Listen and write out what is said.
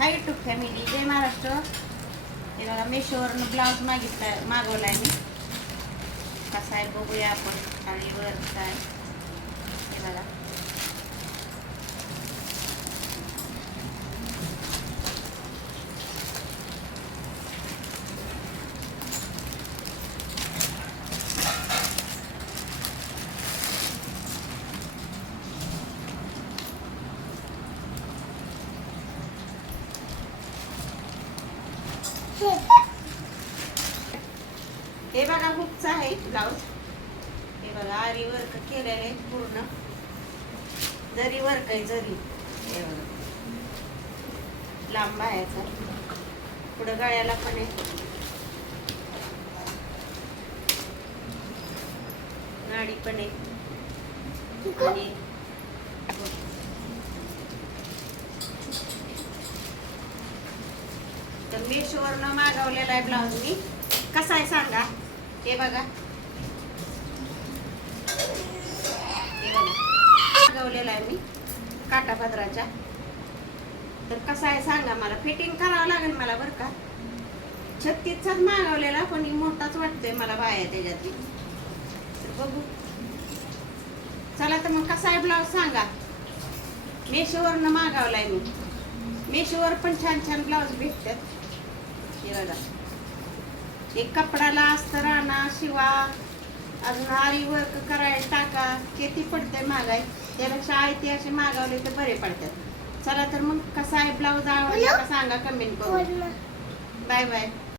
Hi YouTube family, जय महाराष्ट्र. हे बघा, मेशोवरनं blouse मागवलाय मी. कसा आहे बघूया आपण. आणि वर काय हे बघा. हे बघा, हुकचा आहे ब्लाऊज. हे बघा, आरी वर्क केलेलं आहे पूर्ण. जरी वर्क आहे, जरी. हे बघा, लांब बाह्याचा. पुढं गळ्याला पण आहे. नाडी पण आहे. आणि तर मेशोवरनं मागवलेला आहे ब्लाऊज मी. कसा आहे सांगा. हे बघा, मागवलेला आहे मी काठापदराच्या. तर कसा आहे सांगा, मला फिटिंग करावं लागेल मला बरं का. 36चाच मागवलेला, पण मोठाच वाटतोय मला बाया त्याच्यातली. तर बघू, चला. तर मग कसा आहे ब्लाऊज सांगा. मेशोवरनं मागवलाय मी. मेशोवर पण छान छान ब्लाऊज भेटतात. हे बघा, एक कपडाला अस्तर आणा, शिवा, अजून आरी वर्क करायला टाका, किती पडते महागाई. त्यापेक्षा आहे ते असे मागवले तर बरे पडतात. चला तर मग, कसा आहे ब्लाऊज आवडला का सांगा कमेंट करून. Bye bye.